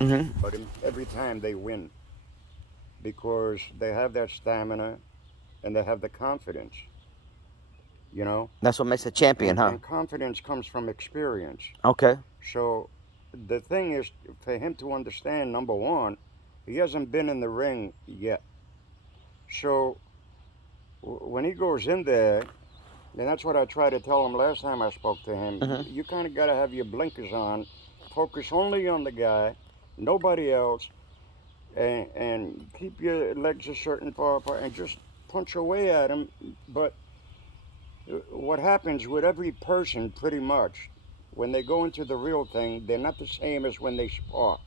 Mm-hmm. but every time they win because they have that stamina and they have the confidence, you know. That's what makes a champion, huh? And confidence comes from experience. Okay. So the thing is for him to understand, number one, he hasn't been in the ring yet. So when he goes in there, and that's what I tried to tell him last time I spoke to him, Mm-hmm. you kind of got to have your blinkers on, focus only on the guy, nobody else, and keep your legs a certain far apart and just punch away at him. But what happens with every person, pretty much, when they go into the real thing, they're not the same as when they spar.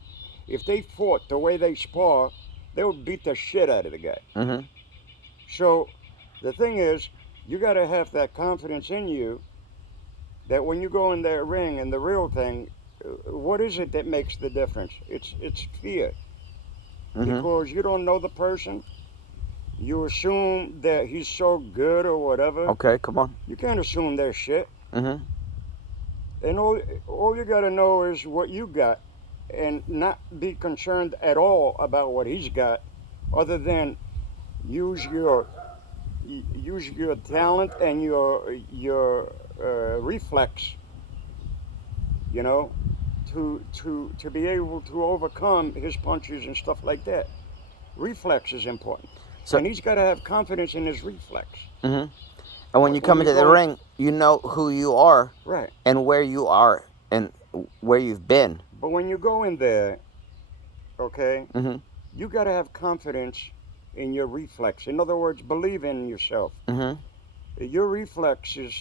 If they fought the way they spar, they would beat the shit out of the guy. Mm-hmm. So the thing is, you got to have that confidence in you that when you go in that ring and the real thing, what is it that makes the difference? It's fear Mm-hmm. because you don't know the person. You assume that he's so good or whatever. Okay, come on. You can't assume their shit. Mm-hmm. And all you got to know is what you got, and not be concerned at all about what he's got, other than use your use your talent and your reflex, you know, to be able to overcome his punches and stuff like that. Reflex is important, So, and he's got to have confidence in his reflex. mm-hmm. And when you When come you into the go in, ring, you know who you are right, and where you are and where you've been. but when you go in there, okay, Mm-hmm. you got to have confidence in your reflex. In other words, believe in yourself. Mm-hmm. Your reflexes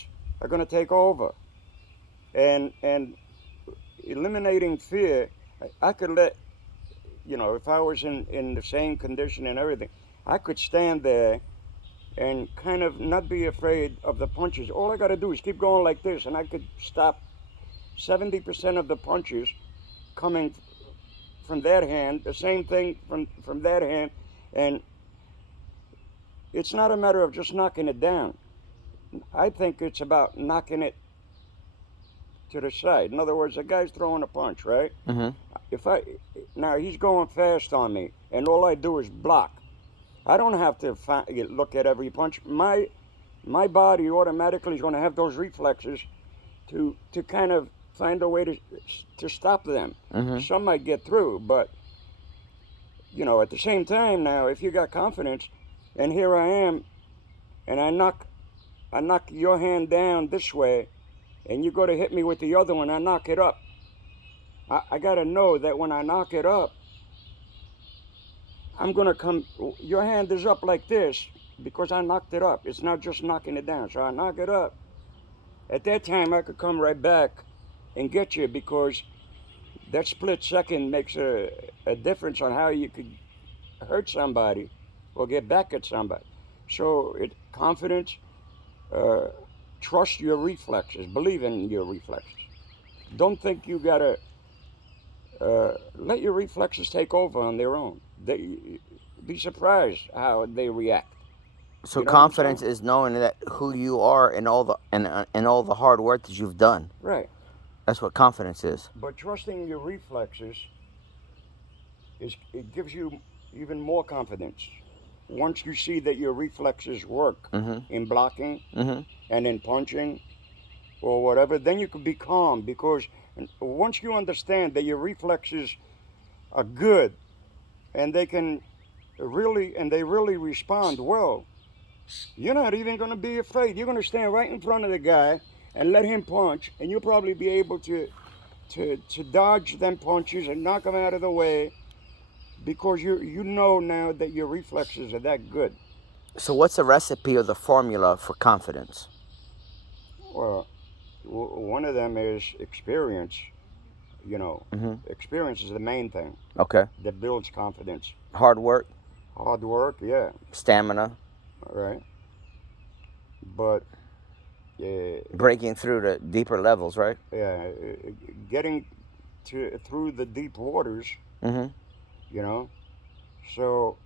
are going to take over, and eliminating fear. I could let if I was in the same condition and everything, I could stand there and kind of not be afraid of the punches. All I got to do is keep going like this, and I could stop 70% of the punches coming from that hand. The same thing from that hand, and it's not a matter of just knocking it down. I think it's about knocking it to the side. In other words, the guy's throwing a punch, right? Mm-hmm. If I Now he's going fast on me, and all I do is block. I don't have to look at every punch. My body automatically is going to have those reflexes to kind of find a way to stop them. Mm-hmm. Some might get through, but at the same time, now if you got confidence, and here I am, and I knock your hand down this way, and you go to hit me with the other one, I knock it up. I got to know that when I knock it up, I'm going to come. Your hand is up like this because I knocked it up. It's not just knocking it down. So I knock it up. At that time, I could come right back and get you because that split second makes a difference on how you could hurt somebody or get back at somebody. So confidence, uh, trust your reflexes, believe in your reflexes. Don't think you got to let your reflexes take over on their own. Be surprised how they react. So You know what I'm confidence saying? is knowing that who you are and all the hard work that you've done. Right. That's what confidence is. But trusting your reflexes it gives you even more confidence. Once you see that your reflexes work Mm-hmm. in blocking Mm-hmm. and in punching or whatever, then you can be calm because once you understand that your reflexes are good and they really respond well, you're not even going to be afraid. You're going to stand right in front of the guy and let him punch, and you'll probably be able to dodge them punches and knock them out of the way because you know now that your reflexes are that good. So what's the recipe or the formula for confidence? Well, one of them is experience. You know, Mm-hmm. experience is the main thing Okay. that builds confidence. Hard work, Hard work, yeah, stamina, all right, but uh, breaking through to deeper levels, right? yeah, getting through the deep waters, Mm-hmm. you know. So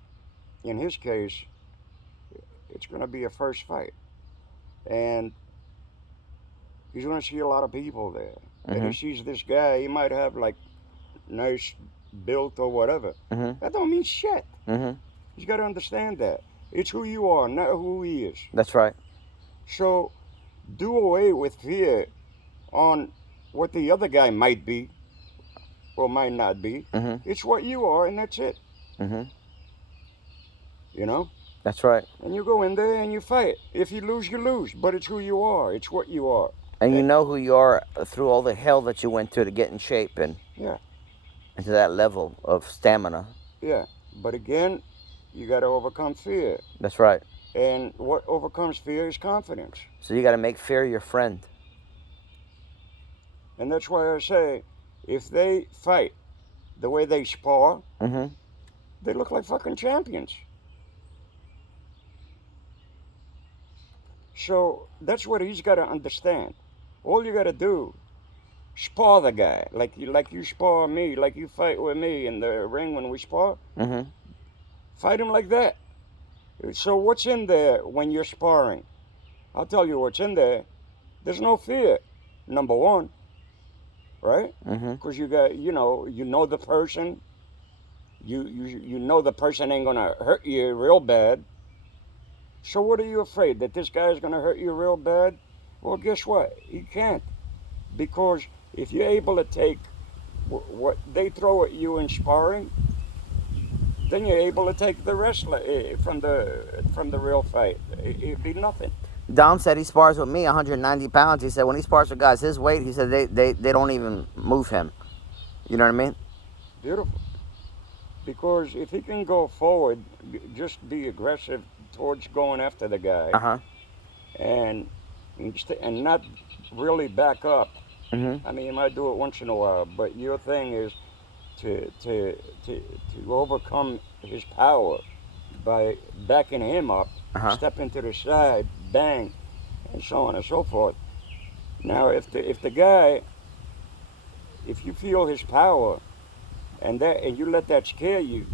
in his case, it's going to be a first fight, and he's going to see a lot of people there. And he Mm-hmm. sees this guy. He might have like nice, built or whatever. Mm-hmm. That don't mean shit. Mm-hmm. You got to understand that. It's who you are, not who he is. That's right. So do away with fear on what the other guy might be or might not be. Mm-hmm. It's what you are, and that's it. Mm-hmm. You know? That's right. And you go in there and you fight. If you lose, you lose. But it's who you are. It's what you are. And you know who you are through all the hell that you went to get in shape and Yeah. into that level of stamina. Yeah. But again, you got to overcome fear. That's right. And what overcomes fear is confidence. So you got to make fear your friend. And that's why I say, if they fight the way they spar, Mm-hmm. they look like fucking champions. So that's what he's got to understand. All you got to do, spar the guy like you spar me, like you fight with me in the ring when we spar. Mm-hmm. Fight him like that. So what's in there when you're sparring? I'll tell you what's in there. There's no fear. Number one, right? Mm-hmm. Because you know the person. You know the person ain't gonna hurt you real bad. So what are you afraid that this guy's gonna hurt you real bad? Well, guess what? He can't, because if you're able to take what they throw at you in sparring, then you're able to take the wrestler from the real fight. It'd be nothing. Dom said he spars with me 190 pounds. He said when he spars with guys his weight, he said they don't even move him. You know what I mean? Beautiful. Because if he can go forward, just be aggressive towards going after the guy, Uh-huh. and not really back up. Mm-hmm. I mean, you might do it once in a while, but your thing is to overcome his power by backing him up, Uh-huh. stepping to the side, bang, and so on and so forth. Now, if the guy, if you feel his power, and you let that scare you,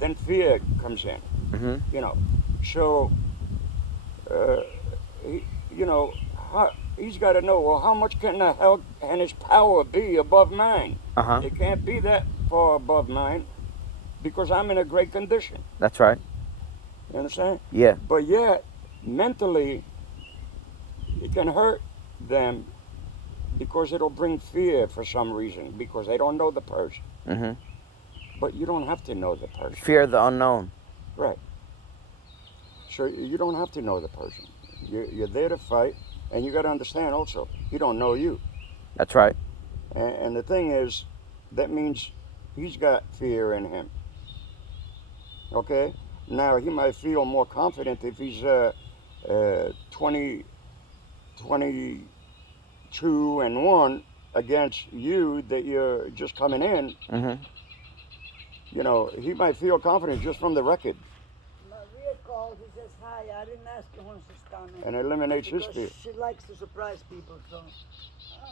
then fear comes in. Mm-hmm. You know, so he's got to know, well, how much can his power be above mine? Uh-huh. It can't be that far above mine, because I'm in a great condition. That's right. You understand? Yeah. But yet, mentally, it can hurt them, because it'll bring fear for some reason, because they don't know the person. Mm-hmm. But you don't have to know the person. Fear of the unknown. Right. So you don't have to know the person. You're there to fight, and you got to understand also, he don't know you. That's right. And the thing is, that means he's got fear in him. Okay? Now, he might feel more confident if he's 22-1 against you, that you're just coming in. Mm-hmm. You know, he might feel confident just from the record. Maria called, he says hi. I didn't ask her when she's coming. And eliminates his Because fear. she likes to surprise people, so.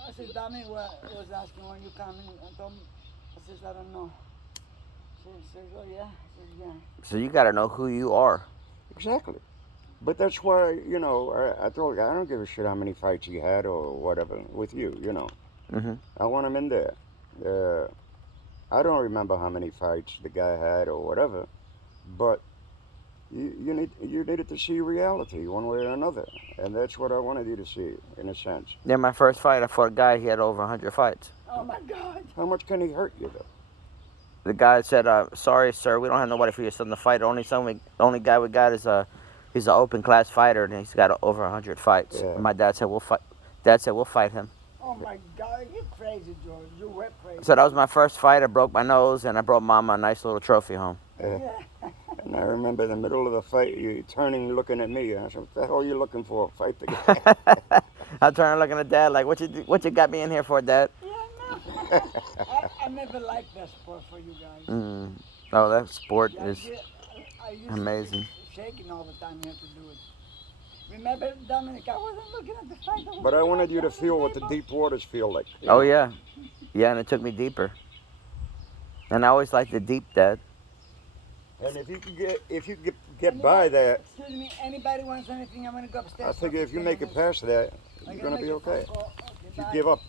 I said, Dominic was asking when you coming. I told him, I says, I don't know. She says, oh yeah? I said, yeah. So you got to know who you are. Exactly. But that's why, I told you, I don't give a shit how many fights he had or whatever with you, Mm-hmm. I want him in there. I don't remember how many fights the guy had or whatever, but you needed to see reality one way or another, and that's what I wanted you to see, in a sense. Yeah, my first fight, I fought a guy, he had over 100 fights. Oh my God. How much can he hurt you, though? The guy said, sorry, sir, we don't have nobody for your son to fight. The only guy we got is he's an open class fighter, and he's got over 100 fights. Yeah. And my dad said, we'll fight. Dad said, we'll fight him. Oh my God, you crazy, George. You were crazy. So that was my first fight. I broke my nose, and I brought Mama a nice little trophy home. Yeah. And I remember in the middle of the fight, you turning, looking at me, and I said, what the hell are you looking for? Fight the guy. I turned looking at Dad like, what you got me in here for, Dad? Yeah, no. I never liked that sport for you guys. Mm. Oh, that sport Yeah, is I used amazing. to be shaking all the time. You had to do it. Remember, Dominic, I wasn't looking at the fight. But I wanted you to feel what the deep waters feel like. Oh, yeah. Yeah, and it took me deeper. And I always liked the deep, Dad. And if you get by that, Excuse me, anybody wants anything, I'm gonna go upstairs. I figure if you make it past that, I'm you're gonna make be a phone okay. call. If you bye. give up,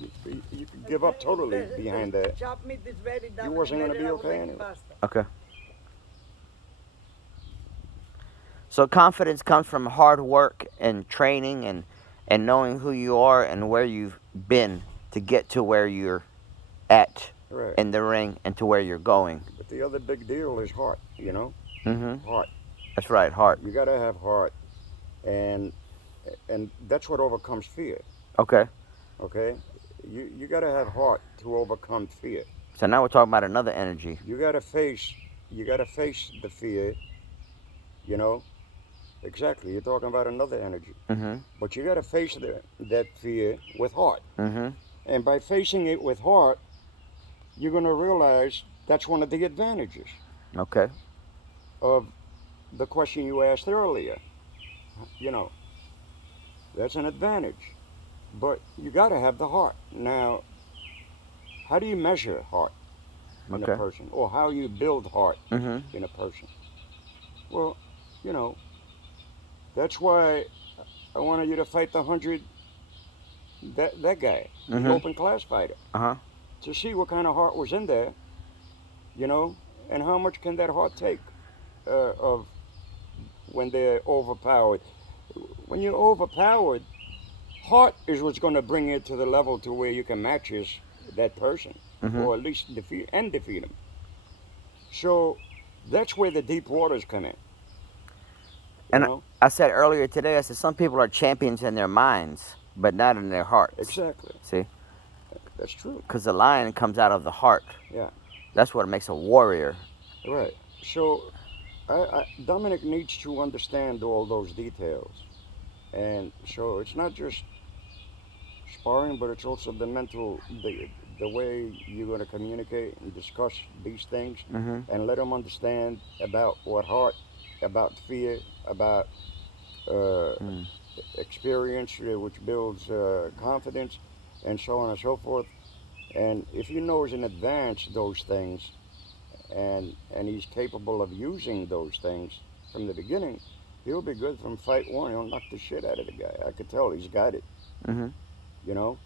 you can give up totally There's- behind there's that. chopped meat is ready, You wasn't gonna later be I will okay make anyway. pasta. Okay. So confidence comes from hard work and training and knowing who you are and where you've been to get to where you're at Right. in the ring and to where you're going. But the other big deal is heart. You know, Mhm. heart. That's right, heart. You gotta have heart, and that's what overcomes fear. Okay. Okay, you gotta have heart to overcome fear. So now we're talking about another energy. You gotta face the fear. You know, exactly. You're talking about another energy, Mhm. but you gotta face that fear with heart. Mhm. And by facing it with heart, you're gonna realize that's one of the advantages Okay. of the question you asked earlier. You know, that's an advantage, but you gotta have the heart. Now, how do you measure heart in a Okay. person, or how you build heart Mhm. in a person? Well, you know, that's why I wanted you to fight the 100, that guy, the Mhm. open class fighter, Uh-huh. to see what kind of heart was in there, you know, and how much can that heart take of when they're overpowered. When you're overpowered, heart is what's going to bring you to the level to where you can match that person, Mhm. or at least defeat him. So that's where the deep waters come in. You And know, I said earlier today, I said some people are champions in their minds, but not in their hearts. exactly. See? That's true. Because the lion comes out of the heart. Yeah. That's what makes a warrior. Right. So Dominic needs to understand all those details, and so it's not just sparring, but it's also the way you're going to communicate and discuss these things, Mhm. and let them understand about what heart, about fear, about uh, Mm. experience, which builds confidence, and so on and so forth. And if he knows in advance those things, and he's capable of using those things from the beginning, he'll be good from fight one. He'll knock the shit out of the guy. I could tell he's got it, Mhm. you know.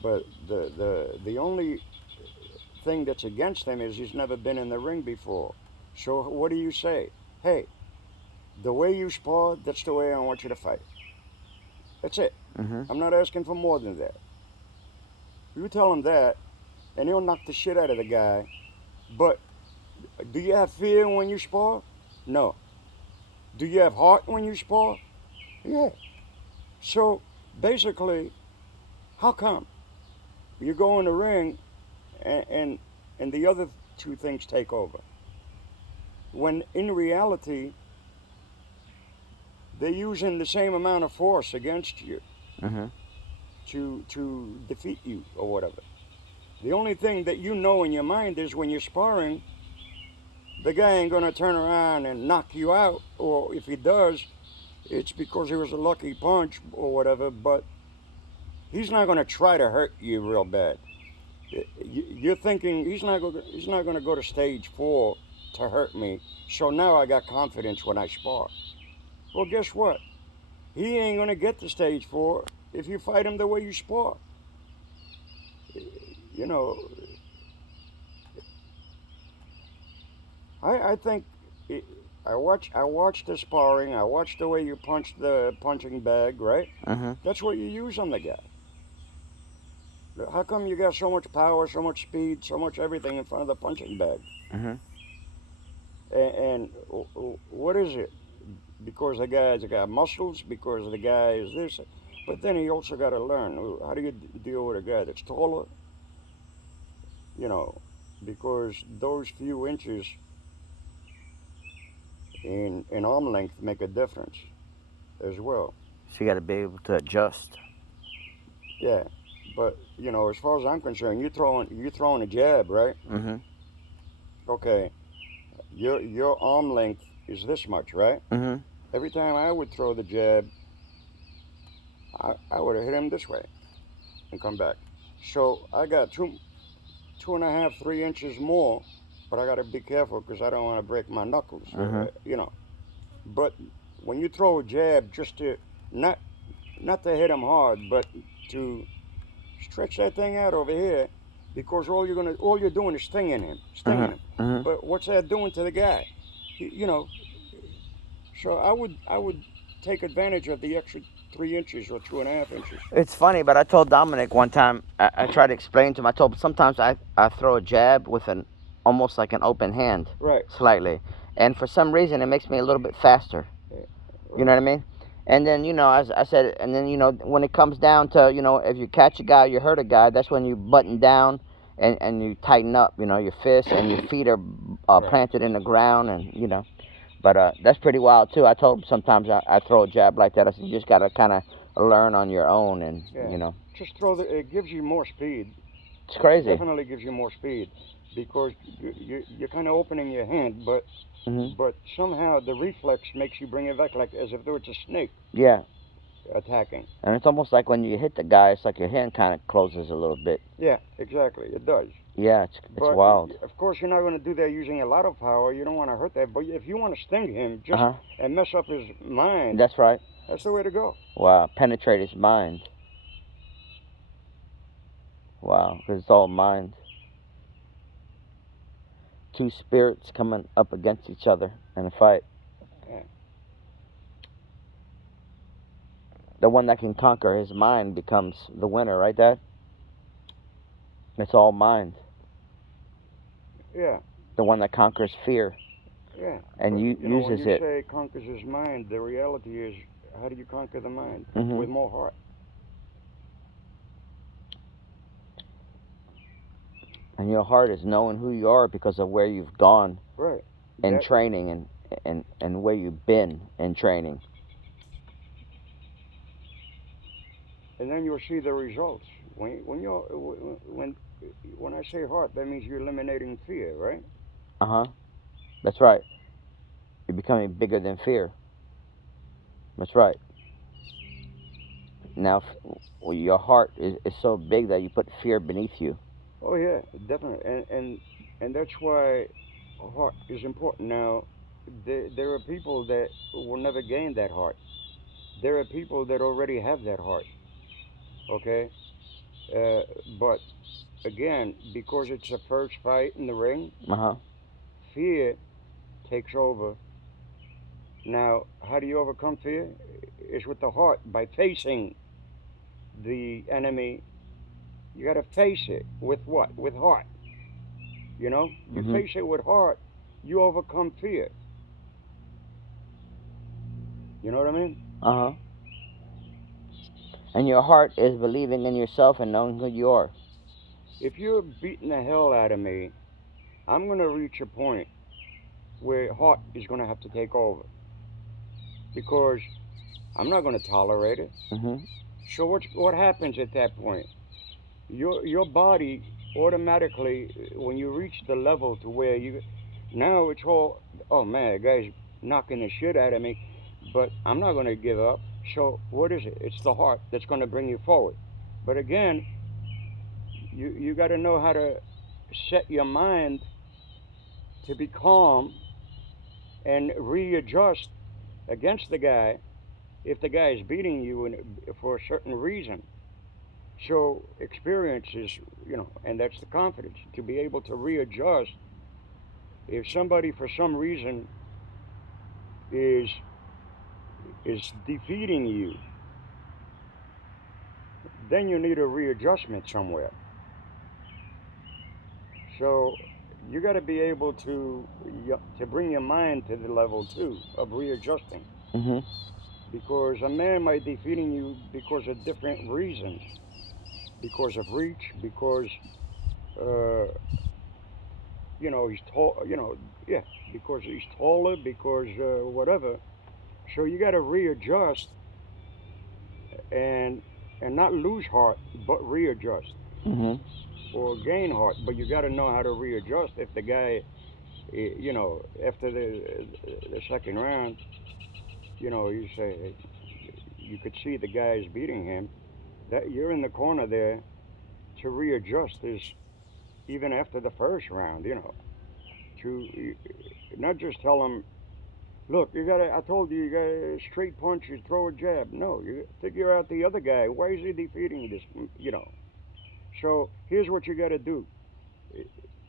But the only thing that's against him is he's never been in the ring before. So what do you say? Hey, the way you spar, that's the way I want you to fight. That's it. Mhm. I'm not asking for more than that. You tell him that, and he'll knock the shit out of the guy. But do you have fear when you spar? No. Do you have heart when you spar? Yeah. So basically, how come you go in the ring and and the other two things take over? When in reality, they're using the same amount of force against you Mhm. to defeat you or whatever. The only thing that you know in your mind is when you're sparring, the guy ain't gonna turn around and knock you out, or if he does, it's because it was a lucky punch or whatever. But he's not gonna try to hurt you real bad. You're thinking he's not gonna go to stage 4 to hurt me. So now I got confidence when I spar. Well, guess what? He ain't gonna get to stage 4 if you fight him the way you spar. You know, I think it, I watched the sparring. I watched the way you punch the punching bag. Right? Mhm. That's what you use on the guy. How come you got so much power, so much speed, so much everything in front of the punching bag? Mhm. And what is it? Because the guy's got muscles, because the guy is this. But then he also got to learn, how do you deal with a guy that's taller? You know, because those few inches in arm length make a difference as well. So you got to be able to adjust. Yeah, but as far as I'm concerned, you throwing a jab, right? Mhm. Okay, your arm length is this much, right? Mhm. Every time I would throw the jab, I would have hit him this way and come back. So I got 2.5, 3 inches more but I gotta be careful because I don't want to break my knuckles. Mhm. You know. But when you throw a jab, just to not not to hit him hard, but to stretch that thing out over here, because all you're doing is stinging Mhm. him. Mhm. But what's that doing to the guy? You know. So I would take advantage of the extra 3 inches or 2.5 inches. It's funny, but I told Dominic one time. I tried to explain to him. I told him sometimes I throw a jab with an almost like an open hand, Right. slightly, and for some reason it makes me a little bit faster. Yeah, You know right. what I mean? And then as I said, and then when it comes down to if you catch a guy, you hurt a guy. That's when you button down and you tighten up. Your fists and your feet are Right. planted in the ground, and But that's pretty wild too. I told him sometimes I throw a jab like that. I said you just gotta kind of learn on your own, and Yeah. Just throw the. It gives you more speed. it's crazy. Definitely gives you more speed because you're kind of opening your hand, but Hmm. but somehow the reflex makes you bring it back like as if there was a snake Yeah, attacking. and it's almost like when you hit the guy, it's like your hand kind of closes a little bit. Yeah, exactly. It does. Yeah, it's But wild. of course, you're not going to do that using a lot of power. You don't want to hurt that. But if you want to sting him, Uh just huh. and mess up his mind, That's right. that's the way to go. Wow, penetrate his mind. Wow, 'cause it's all mind. Two spirits coming up against each other in a fight. Yeah. The one that can conquer his mind becomes the winner, right, Dad? It's all mind. Yeah. The one that conquers fear Yeah. and But when uses you it. say conquers his mind, the reality is, how do you conquer the mind? Hmm. With more heart. And your heart is knowing who you are because of where you've gone Right. in That training and where you've been in training. and then you'll see the results. When when I say heart, that means you're eliminating fear, right? Uh huh. That's right. You're becoming bigger than fear. That's right. Now, your heart is so big that you put fear beneath you. Oh yeah, definitely. And that's why heart is important. Now, there are people that will never gain that heart. There are people that already have that heart. Okay, uh, but again, because it's a first fight in the ring, Uh huh. fear takes over. Now, how do you overcome fear? It's with the heart by facing the enemy. You got to face it with what? With heart. You Mhm. face it with heart. You overcome fear. You know what I mean? Uh huh. And your heart is believing in yourself and knowing who you are. If you're beating the hell out of me, I'm going to reach a point where heart is going to have to take over because I'm not going to tolerate it. Mhm. So what happens at that point? Your body automatically, when you reach the level to where you now it's all, oh man, the guy's knocking the shit out of me, but I'm not going to give up. So what is it? It's the heart that's going to bring you forward. But again, you got to know how to set your mind to be calm and readjust against the guy if the guy is beating you for a certain reason. So experience is, and that's the confidence to be able to readjust. If somebody for some reason is defeating you, then you need a readjustment somewhere. So you got to be able to bring your mind to the level too of readjusting, Mhm. because a man might be defeating you because of different reasons, because of reach, because uh, he's tall, yeah, because he's taller, because whatever. So you got to readjust and not lose heart, but readjust Mhm. or gain heart. But you got to know how to readjust. If the guy, after the second round, you say you could see the guy's beating him. That you're in the corner there to readjust is even after the first round. to not just tell him, look, I told you, you gotta straight punch, you throw a jab. No, you figure out the other guy. Why is he defeating this? So here's what you gotta do.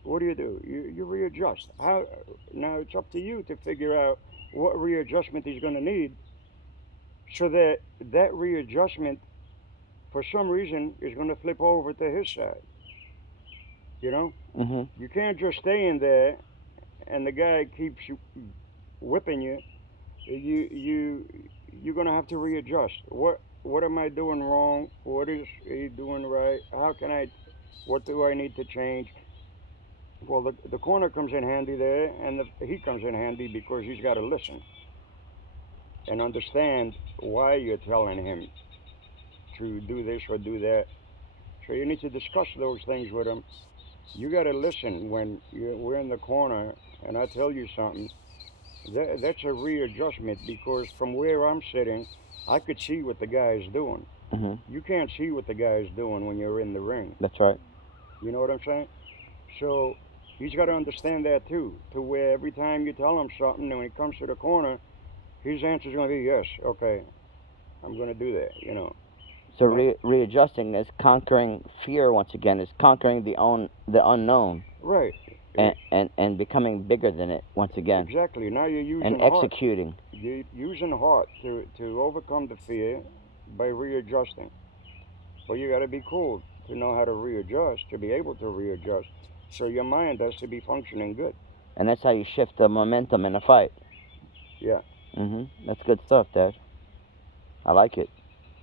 What do? You readjust. How? Now it's up to you to figure out what readjustment he's gonna need, so that that readjustment, for some reason, is gonna flip over to his side. You know, Mm-hmm. you can't just stay in there, and the guy keeps whipping you. You're gonna have to readjust. What am I doing wrong? What is he doing right? How can I? What do I need to change? Well, the corner comes in handy there, and he comes in handy because he's got to listen and understand why you're telling him to do this or do that. So you need to discuss those things with him. You got to listen when we're in the corner and I tell you something. That's a readjustment because from where I'm sitting, I could see what the guy is doing. Mm-hmm. You can't see what the guy is doing when you're in the ring. That's right. You know what I'm saying? So he's got to understand that too, to where every time you tell him something, and when he comes to the corner, his answer is going to be yes, okay, I'm going to do that. So Uh, readjusting is conquering fear once again. Is conquering the unknown right. and becoming bigger than it once again Exactly. Now you're and using heart. executing. You're using heart to overcome the fear by readjusting. But you got to be cool to know how to readjust, to be able to readjust. So your mind has to be functioning good. And that's how you shift the momentum in a fight. Yeah. Mm-hmm. That's good stuff, Dad. I like it.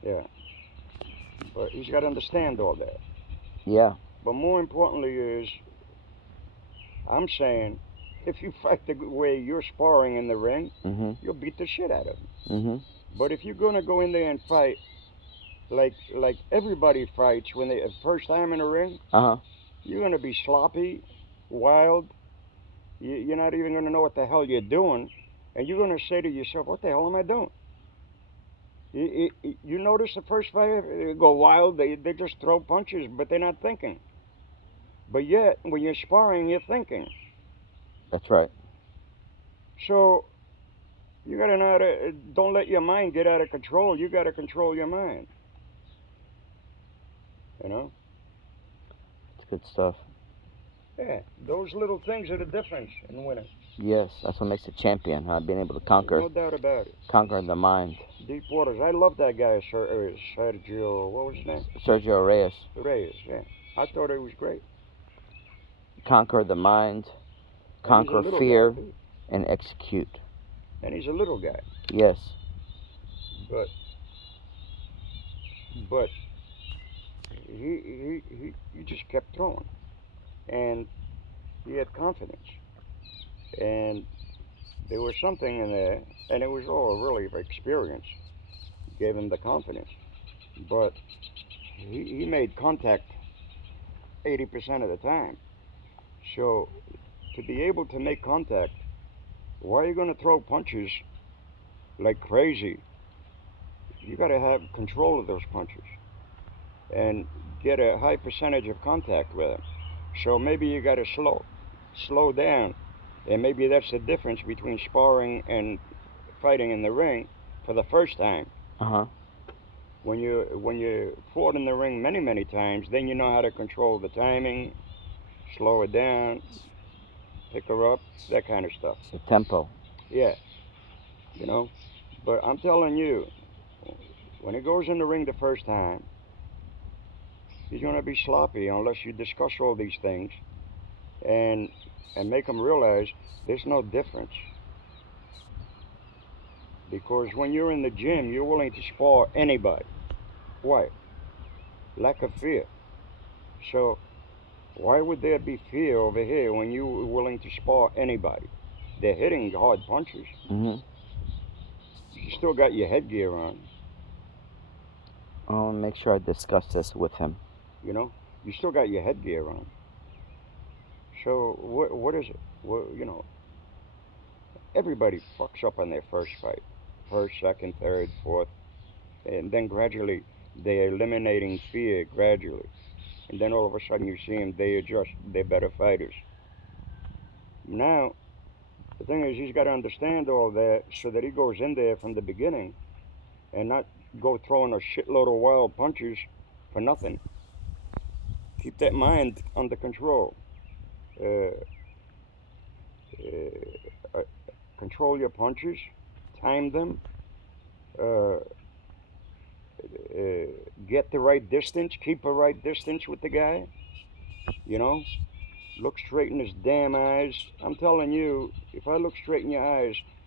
Yeah. But he's got to understand all that. Yeah. But more importantly is, I'm saying, if you fight the way you're sparring in the ring, Mm-hmm. you'll beat the shit out of him. Mm-hmm. But if you're gonna go in there and fight like everybody fights when they first time in the ring, Uh-huh. you're gonna be sloppy, wild. You're not even gonna know what the hell you're doing, and you're gonna say to yourself, "What the hell am I doing?" You notice the first fight, they go wild. They just throw punches, but they're not thinking. But yet, when you're sparring, you're thinking. That's right. So you gotta know how to. Don't let your mind get out of control. You gotta control your mind. You know. It's good stuff. Yeah, those little things are the difference in winning. Yes, that's what makes a champion, huh? Being able to There's no doubt about it. conquer the mind. Deep waters. I love that guy, Sergio. What was his name? Sergio Reyes. Reyes. Yeah, I thought it was great. Conquer the mind, And he's a conquer little guy fear, too. and execute. And he's a little guy, Yes. but but he just kept throwing, and he had confidence, and there was something in there, and it was all really experience gave him the confidence. But he made contact 80% of the time. So to be able to make contact, why are you going to throw punches like crazy? You got to have control of those punches and get a high percentage of contact with them. So maybe you got to slow down, and maybe that's the difference between sparring and fighting in the ring for the first time. Uh-huh. When you fought in the ring many times, then you know how to control the timing, slow it down, pick her up, that kind of stuff. The tempo. Yeah, you know. But I'm telling you, when he goes in the ring the first time, he's gonna be sloppy unless you discuss all these things and make him realize there's no difference. Because when you're in the gym, you're willing to spar anybody. Why? Lack of fear. So why would there be fear over here when you were willing to spar anybody? They're hitting hard punches. Mm-hmm. You still got your headgear on, I'll make sure I discuss this with him. you know. You still got your headgear on. So what is it? Well, everybody fucks up on their first fight, first, second, third, fourth, and then gradually they're eliminating fear gradually, and then all of a sudden you see them, they adjust, they're better fighters. Now, the thing is, he's got to understand all that so that he goes in there from the beginning and not go throwing a shitload of wild punches for nothing. Keep that mind under control. Uh, Control your punches, time them, uh, get the right distance, keep a right distance with the guy. You know, look straight in his damn eyes. I'm telling you, if I look straight in your eyes,